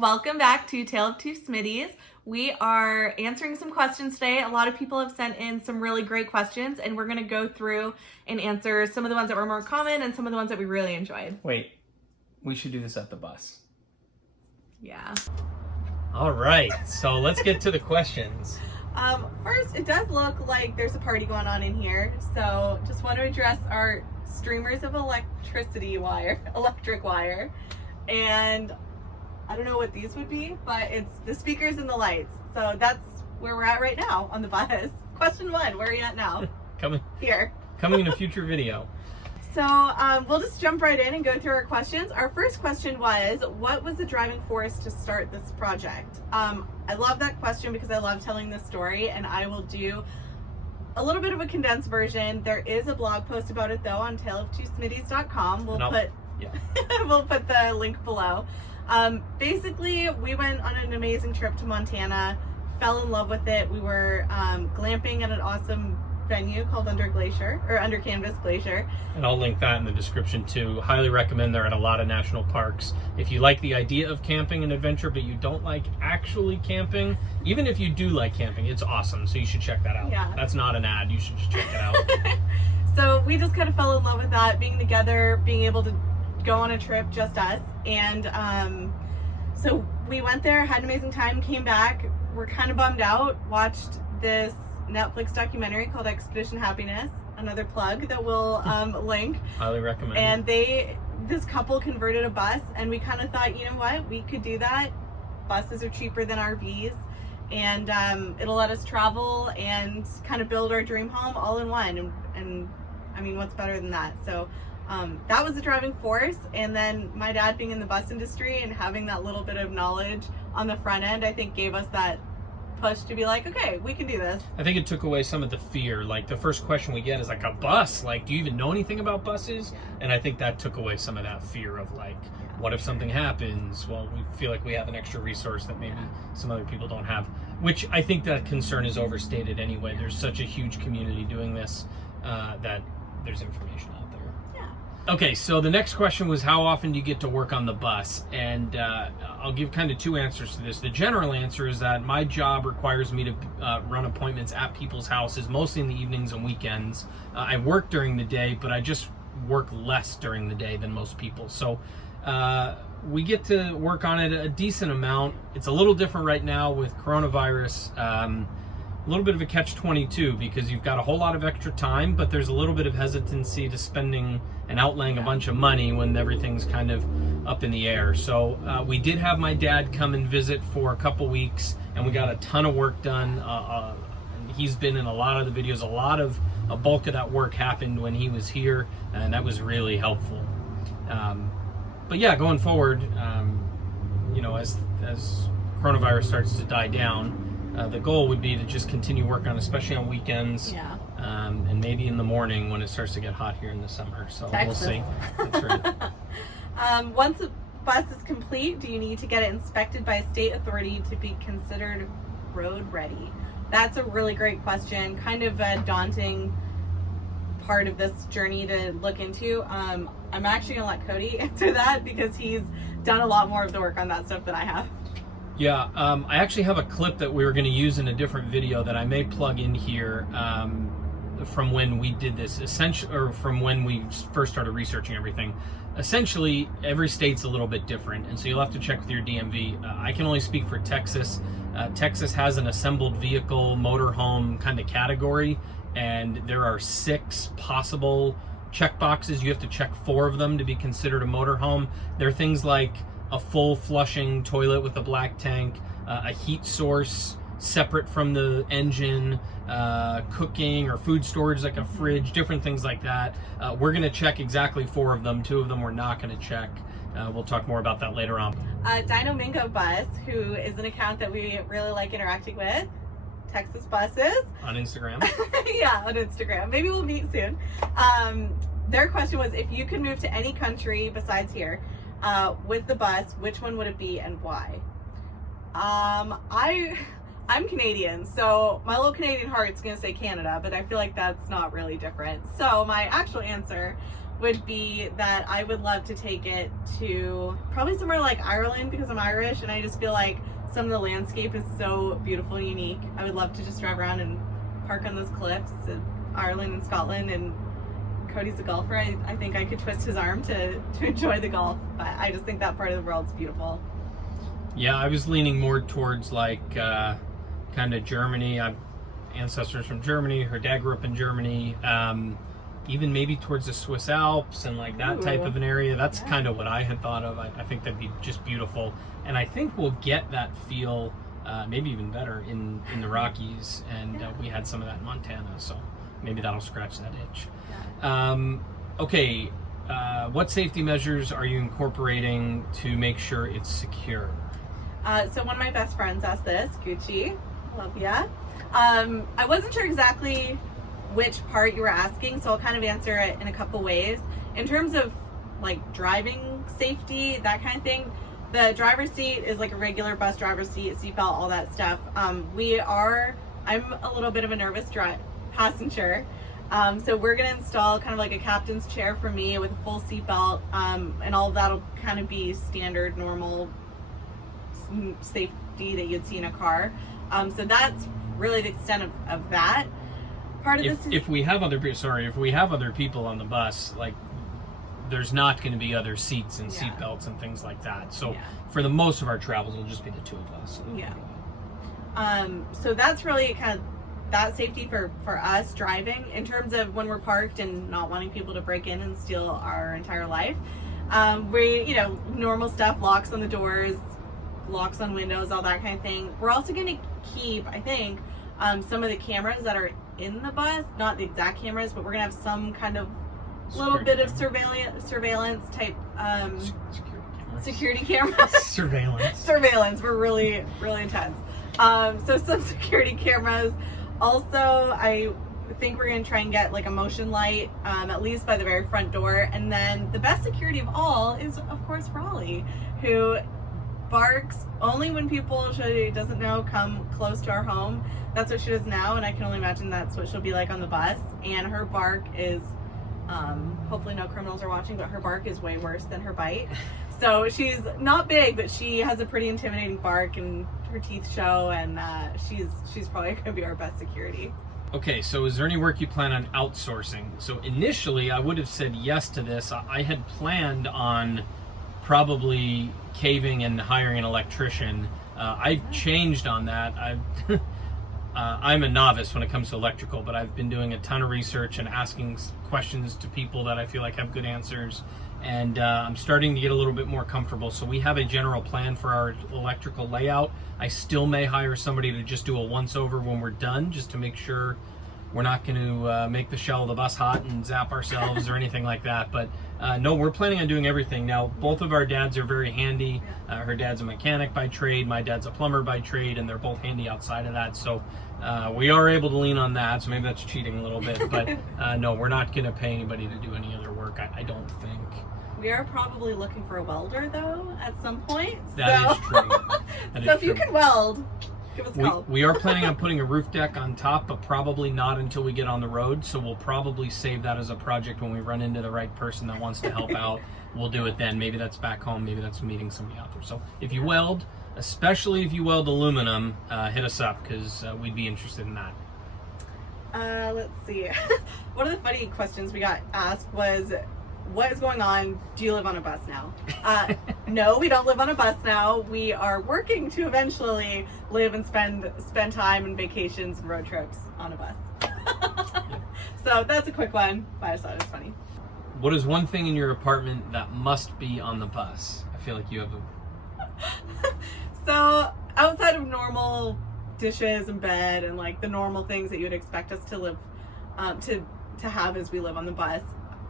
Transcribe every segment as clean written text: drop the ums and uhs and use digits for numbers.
Welcome back to TaleOfTwoSmittys. We are answering some questions today. A lot of people have sent in some really great questions, and we're going to go through and answer some of the ones that were more common and some of the ones that we really enjoyed. Wait, we should do this at the bus. Yeah. All right, so let's get to the questions. First, it does look like there's a party going on in here, so just want to address our streamers of electric wire, and I don't know what these would be, but it's the speakers and the lights. So that's where we're at right now on the bus. Question 1, where are you at now? Coming in a future video. So we'll just jump right in and go through our questions. Our first question was, what was the driving force to start this project? I love that question because I love telling this story, and I will do a little bit of a condensed version. There is a blog post about it though on TaleOfTwoSmittys.com. We'll put the link below. Basically, we went on an amazing trip to Montana, fell in love with it. We were glamping at an awesome venue called Under Canvas Glacier. And I'll link that in the description too. Highly recommend. They're at a lot of national parks. If you like the idea of camping and adventure, but you don't like actually camping, even if you do like camping, it's awesome. So you should check that out. Yeah. That's not an ad. You should just check it out. So we just kind of fell in love with that, being together, being able to go on a trip, just us. And so we went there, had an amazing time, came back. We're kind of bummed out, watched this Netflix documentary called Expedition Happiness, another plug that we'll link. Highly recommend. And this couple converted a bus, and we kind of thought, you know what, we could do that. Buses are cheaper than RVs, and it'll let us travel and kind of build our dream home all in one. And I mean, what's better than that? So that was the driving force. And then my dad being in the bus industry and having that little bit of knowledge on the front end, I think gave us that push to be like, okay, we can do this. I think it took away some of the fear. Like, the first question we get is like, a bus? Like, do you even know anything about buses? And I think that took away some of that fear of like, what if something happens? Well, we feel like we have an extra resource that maybe some other people don't have, which I think that concern is overstated anyway. There's such a huge community doing this that there's information out there. Okay, so the next question was, how often do you get to work on the bus? And I'll give kind of two answers to this. The general answer is that my job requires me to run appointments at people's houses, mostly in the evenings and weekends. I work during the day, but I just work less during the day than most people. So we get to work on it a decent amount. It's a little different right now with coronavirus. A little bit of a catch-22 because you've got a whole lot of extra time, but there's a little bit of hesitancy to spending and outlaying a bunch of money when everything's kind of up in the air. So we did have my dad come and visit for a couple weeks, and we got a ton of work done. And he's been in a lot of the videos. A bulk of that work happened when he was here, and that was really helpful. But yeah, going forward, you know, as coronavirus starts to die down, the goal would be to just continue work on, especially on weekends, and maybe in the morning when it starts to get hot here in the summer. So Texas. We'll see. That's right. Once the bus is complete, do you need to get it inspected by a state authority to be considered road ready? That's a really great question. Kind of a daunting part of this journey to look into. I'm actually gonna let Cody answer that because he's done a lot more of the work on that stuff than I have. Yeah, I actually have a clip that we were going to use in a different video that I may plug in here from when we did this, or from when we first started researching everything. Essentially, every state's a little bit different, and so you'll have to check with your DMV. I can only speak for Texas. Texas has an assembled vehicle motorhome kind of category, and there are 6 possible check boxes. You have to check 4 of them to be considered a motorhome. There are things like a full flushing toilet with a black tank, a heat source separate from the engine, cooking or food storage like a fridge, different things like that. We're going to check exactly 4 of them. 2 of them we're not going to check. We'll talk more about that later on. Dino Mingo Bus, who is an account that we really like interacting with, Texas Buses. On Instagram. Yeah, on Instagram. Maybe we'll meet soon. Their question was, if you could move to any country besides here, with the bus, which one would it be and why? I'm Canadian, so my little Canadian heart's gonna say Canada, but I feel like that's not really different. So my actual answer would be that I would love to take it to probably somewhere like Ireland, because I'm Irish and I just feel like some of the landscape is so beautiful and unique. I would love to just drive around and park on those cliffs of Ireland and Scotland. And Cody's a golfer. I think I could twist his arm to enjoy the golf, but I just think that part of the world's beautiful. Yeah, I was leaning more towards like kind of Germany. I'm ancestors from Germany. Her dad grew up in Germany. Even maybe towards the Swiss Alps and like that type of an area. That's kind of what I had thought of. I think that'd be just beautiful. And I think we'll get that feel, maybe even better in the Rockies. And we had some of that in Montana. So maybe that'll scratch that itch. Okay, what safety measures are you incorporating to make sure it's secure? So one of my best friends asked this, Gucci, love ya. I wasn't sure exactly which part you were asking, so I'll kind of answer it in a couple ways. In terms of like driving safety, that kind of thing, the driver's seat is like a regular bus driver's seat, seatbelt, all that stuff. I'm a little bit of a nervous passenger. So we're gonna install kind of like a captain's chair for me with a full seatbelt, and all of that'll kind of be standard, normal safety that you'd see in a car. So that's really the extent of that. Part of if we have other people on the bus, like there's not going to be other seats and seatbelts and things like that. So for the most of our travels, it'll just be the two of us. So that's really kind of that safety for us driving. In terms of when we're parked and not wanting people to break in and steal our entire life, we, normal stuff, locks on the doors, locks on windows, all that kind of thing. We're also going to keep, I think, some of the cameras that are in the bus, not the exact cameras, but we're gonna have some kind of little bit of surveillance type security cameras. Surveillance. We're really intense. So some security cameras. Also, I think we're gonna try and get like a motion light, at least by the very front door. And then the best security of all is, of course, Raleigh, who barks only when people she doesn't know come close to our home. That's what she does now, and I can only imagine that's what she'll be like on the bus. And her bark is, hopefully no criminals are watching, but her bark is way worse than her bite. So she's not big, but she has a pretty intimidating bark, and her teeth show, and she's probably going to be our best security. Okay, so is there any work you plan on outsourcing? So initially, I would have said yes to this. I had planned on probably caving and hiring an electrician. I've changed on that. I'm a novice when it comes to electrical, but I've been doing a ton of research and asking questions to people that I feel like have good answers, and I'm starting to get a little bit more comfortable. So we have a general plan for our electrical layout. I still may hire somebody to just do a once-over when we're done, just to make sure we're not going to make the shell of the bus hot and zap ourselves or anything like that. But no, we're planning on doing everything. Now, both of our dads are very handy. Her dad's a mechanic by trade. My dad's a plumber by trade, and they're both handy outside of that. So we are able to lean on that. So maybe that's cheating a little bit. But no, we're not going to pay anybody to do any other work, I don't think. We are probably looking for a welder, though, at some point. That is true. So if you can weld, give us a call. We are planning on putting a roof deck on top, but probably not until we get on the road. So we'll probably save that as a project when we run into the right person that wants to help out. We'll do it then. Maybe that's back home. Maybe that's meeting somebody out there. So if you weld, especially if you weld aluminum, hit us up, because we'd be interested in that. Let's see. One of the funny questions we got asked was, what is going on? Do you live on a bus now? No, we don't live on a bus now. We are working to eventually live and spend time and vacations and road trips on a bus. So that's a quick one, but I just thought it was funny. What is one thing in your apartment that must be on the bus? I feel like you have a... So outside of normal dishes and bed and like the normal things that you would expect us to live, to have as we live on the bus,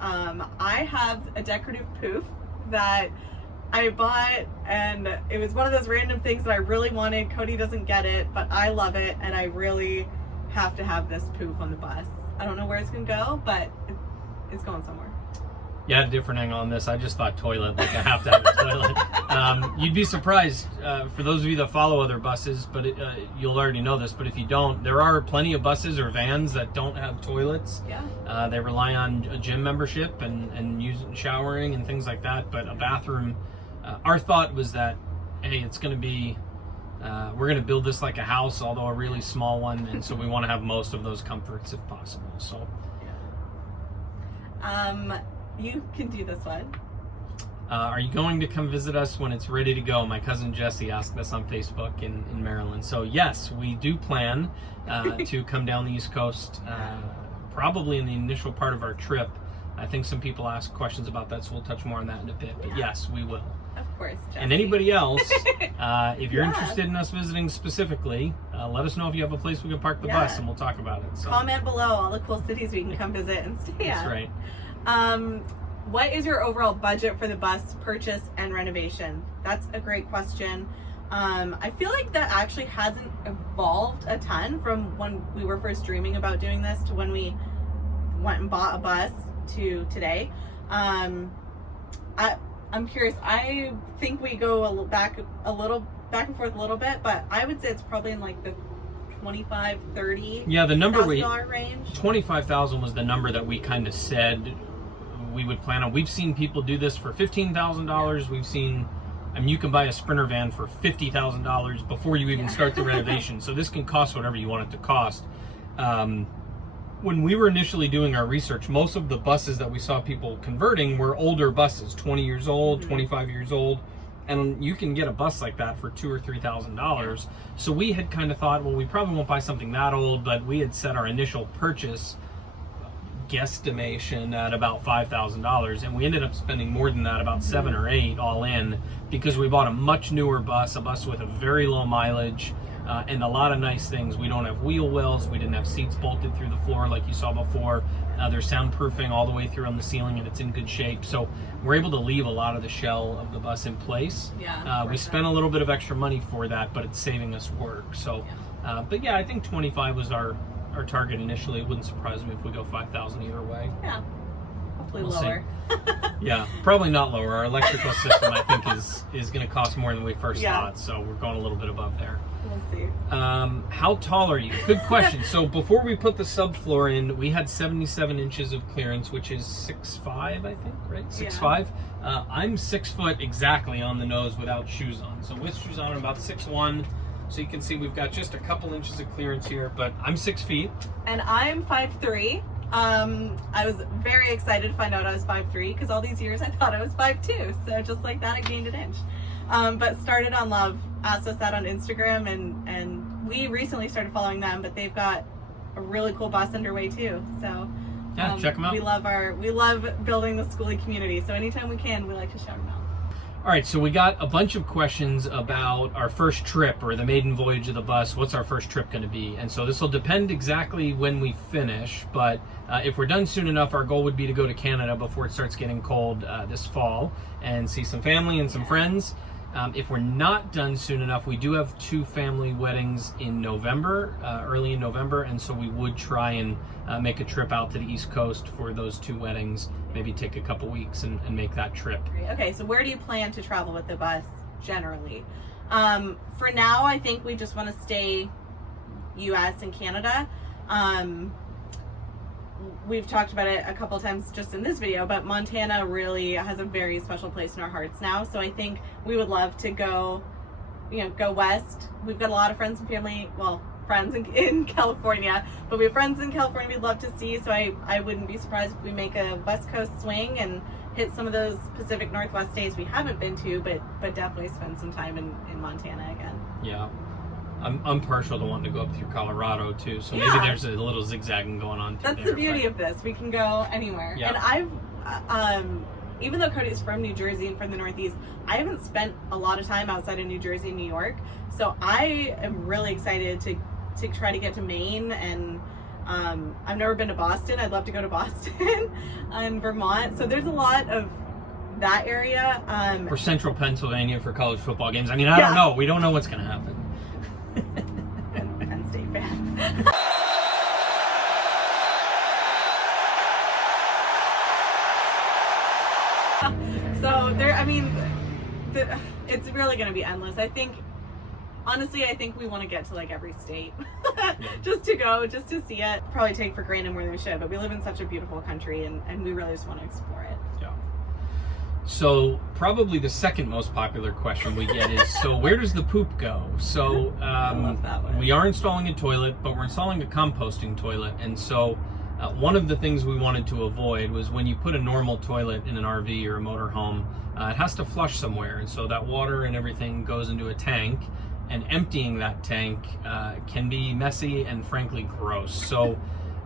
I have a decorative poof that I bought, and it was one of those random things that I really wanted. Cody doesn't get it, but I love it, and I really have to have this poof on the bus. I don't know where it's gonna go, but it's going somewhere. Yeah, a different angle on this. I just thought toilet, like I have to have a toilet. You'd be surprised, for those of you that follow other buses, but you'll already know this, but if you don't, there are plenty of buses or vans that don't have toilets. Yeah. They rely on a gym membership and showering and things like that, but a bathroom, our thought was that, hey, it's going to be, we're going to build this like a house, although a really small one, and so we want to have most of those comforts if possible. So, you can do this one. Are you going to come visit us when it's ready to go? My cousin Jesse asked us on Facebook in Maryland. So yes, we do plan to come down the East Coast, probably in the initial part of our trip. I think some people ask questions about that, so we'll touch more on that in a bit. But yes, we will. Of course, Jesse. And anybody else, if you're interested in us visiting specifically, let us know if you have a place we can park the bus, and we'll talk about it. So. Comment below all the cool cities we can come visit and stay at. That's right. What is your overall budget for the bus purchase and renovation? That's a great question. I feel like that actually hasn't evolved a ton from when we were first dreaming about doing this to when we went and bought a bus to today. I'm curious. I think we go back and forth a little bit, but I would say it's probably in like the $25,000-$30,000 yeah, the number range. 25,000 was the number that we kind of said we would plan on. We've seen people do this for $15,000. We've seen, I mean, you can buy a Sprinter van for $50,000 before you even start the renovation. So this can cost whatever you want it to cost. When we were initially doing our research, most of the buses that we saw people converting were older buses, 20 years old, 25 years old. And you can get a bus like that for $2,000 or $3,000. So we had kind of thought, well, we probably won't buy something that old, but we had set our initial purchase guesstimation at about $5,000, and we ended up spending more than that, about $7,000 or $8,000 all in, because we bought a much newer bus, a bus with a very low mileage, and a lot of nice things. We don't have wheel wells, we didn't have seats bolted through the floor like you saw before. There's soundproofing all the way through on the ceiling, and it's in good shape. So we're able to leave a lot of the shell of the bus in place. We spent a little bit of extra money for that, but it's saving us work. So, but yeah, I think 25 was our target initially. It wouldn't surprise me if we go 5,000 either way. Yeah, hopefully we'll lower. Yeah, probably not lower. Our electrical system, I think, is going to cost more than we first thought. So we're going a little bit above there. We'll see. How tall are you? Good question. So before we put the subfloor in, we had 77 inches of clearance, which is 6'5", I think, right? 6'5". I'm 6 foot exactly on the nose without shoes on. So with shoes on, I'm about 6'1". So you can see we've got just a couple inches of clearance here, but I'm 6 feet. And I'm 5'3". I was very excited to find out I was 5'3", because all these years I thought I was 5'2". So just like that, I gained an inch. But Started on Love asked us that on Instagram, and we recently started following them, but they've got a really cool bus underway too. So yeah, check them out. We love building the Skoolie community. So anytime we can, we like to shout them out. All right, so we got a bunch of questions about our first trip, or the maiden voyage of the bus. What's our first trip going to be? And so this will depend exactly when we finish, but if we're done soon enough, our goal would be to go to Canada before it starts getting cold this fall and see some family and some friends. If we're not done soon enough, we do have 2 family weddings in November, early in November, and so we would try and make a trip out to the East Coast for those 2 weddings, maybe take a couple weeks and make that trip. Okay, so where do you plan to travel with the bus generally? For now, I think we just want to stay US and Canada. We've talked about it a couple times just in this video, but Montana really has a very special place in our hearts now. So I think we would love to go west. We've got a lot of friends and family, friends in California, but we have friends in California we'd love to see. So I wouldn't be surprised if we make a West Coast swing and hit some of those Pacific Northwest states we haven't been to, but definitely spend some time in Montana again. Yeah. I'm partial to wanting to go up through Colorado too, so maybe there's a little zigzagging going on. That's the beauty of this. We can go anywhere. Yeah. And I've, even though Cody's from New Jersey and from the Northeast, I haven't spent a lot of time outside of New Jersey and New York. So I am really excited to try to get to Maine, and I've never been to Boston. I'd love to go to Boston and Vermont. So there's a lot of that area. Or central Pennsylvania for college football games. I mean, I don't know. We don't know what's going to happen. Penn State fan. it's really going to be endless. Honestly, I think we want to get to like every state just to see it. Probably take for granted more than we should, but we live in such a beautiful country and we really just want to explore it. Yeah. So probably the second most popular question we get is, so where does the poop go? So I love that one. we are installing a toilet, but we're installing a composting toilet. And so one of the things we wanted to avoid was when you put a normal toilet in an RV or a motorhome, it has to flush somewhere. And so that water and everything goes into a tank. And emptying that tank can be messy and frankly gross. So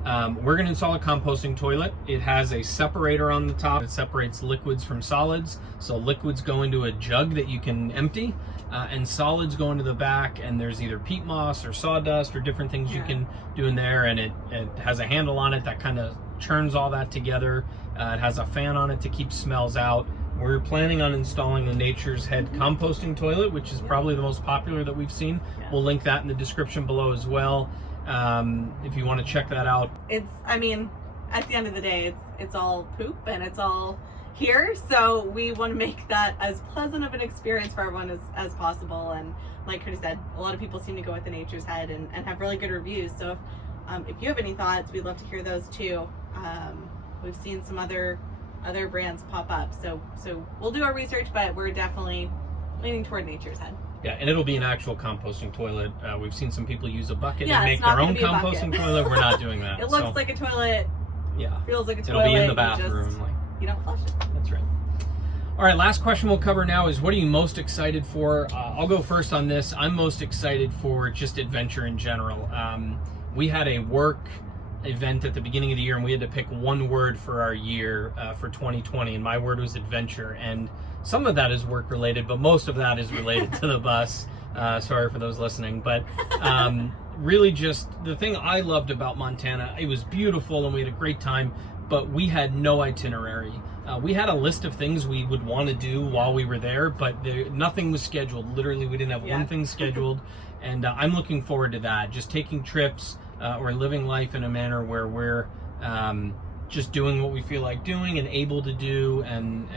we're going to install a composting toilet. It has a separator on the top. It separates liquids from solids. So liquids go into a jug that you can empty, and solids go into the back. And there's either peat moss or sawdust or different things you can do in there. And it has a handle on it that kind of churns all that together. It has a fan on it to keep smells out. We're planning on installing the Nature's Head composting toilet, which is probably the most popular that we've seen. We'll link that in the description below as well, if you want to check that out. I mean, at the end of the day, it's all poop and it's all here, so we want to make that as pleasant of an experience for everyone as possible. And like Cody said, a lot of people seem to go with the Nature's Head and have really good reviews. So if you have any thoughts, we'd love to hear those too. We've seen some other brands pop up, so we'll do our research, but we're definitely leaning toward Nature's Head. Yeah, and it'll be an actual composting toilet. We've seen some people use a bucket and it's make not their own gonna be a composting bucket. toilet. We're not doing that. It looks like a toilet. Yeah, feels like a it'll toilet. be in the bathroom. You don't flush it. That's right. All right, last question we'll cover now is, what are you most excited for? I'll go first on this. I'm most excited for just adventure in general. We had a work event at the beginning of the year and we had to pick one word for our year for 2020, and my word was adventure. And some of that is work related, but most of that is related to the bus. Sorry for those listening, but really just the thing I loved about Montana, it was beautiful and we had a great time, but we had no itinerary. We had a list of things we would want to do while we were there, but nothing was scheduled. Literally, we didn't have one thing scheduled, and I'm looking forward to that. Just taking trips or living life in a manner where we're just doing what we feel like doing and able to do, and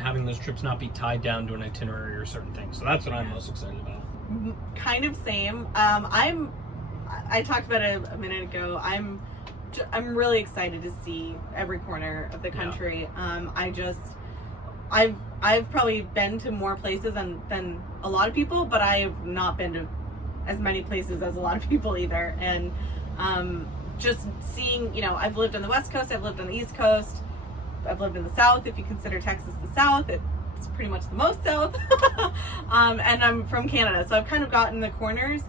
having those trips not be tied down to an itinerary or certain things. So that's what I'm most excited about. Kind of same. I talked about it a minute ago. I'm really excited to see every corner of the country. I've probably been to more places than a lot of people, but I have not been to as many places as a lot of people either. And just seeing, I've lived on the West Coast, I've lived on the East Coast, I've lived in the South, if you consider Texas the South. It's pretty much the most South. And I'm from Canada, so I've kind of gotten the corners,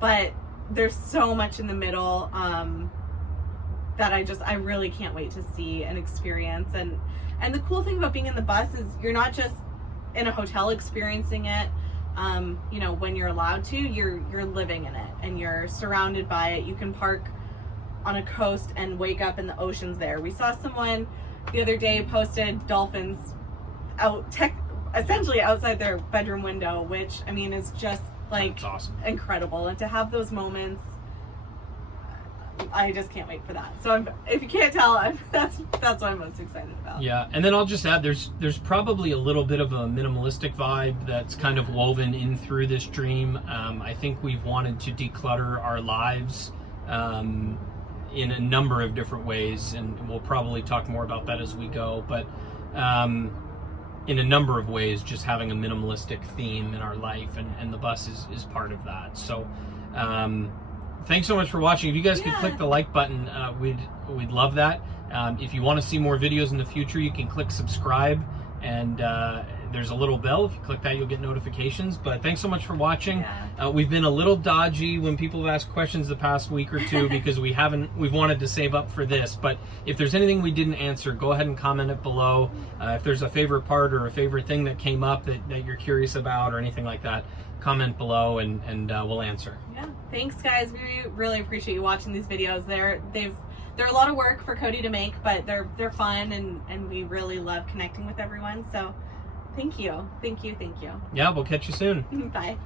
but there's so much in the middle that I really can't wait to see and experience. And the cool thing about being in the bus is you're not just in a hotel experiencing it. When you're allowed to, you're living in it and you're surrounded by it. You can park on a coast and wake up and the ocean's there. We saw someone the other day posted dolphins essentially outside their bedroom window, which is just like awesome. Incredible. And to have those moments, I just can't wait for that. So if you can't tell, that's what I'm most excited about. Yeah, and then I'll just add, there's probably a little bit of a minimalistic vibe that's kind of woven in through this dream. I think we've wanted to declutter our lives in a number of different ways, and we'll probably talk more about that as we go. But in a number of ways, just having a minimalistic theme in our life, and the bus is part of that. So thanks so much for watching. If you guys could click the like button, we'd love that. If you want to see more videos in the future, you can click subscribe, and there's a little bell. If you click that, you'll get notifications. But thanks so much for watching. We've been a little dodgy when people have asked questions the past week or two because we've wanted to save up for this. But if there's anything we didn't answer, go ahead and comment it below. If there's a favorite part or a favorite thing that came up that you're curious about or anything like that, comment below and we'll answer. Yeah, thanks guys. We really appreciate you watching these videos. They're a lot of work for Cody to make, but they're fun, and we really love connecting with everyone. So thank you. Yeah, we'll catch you soon. Bye.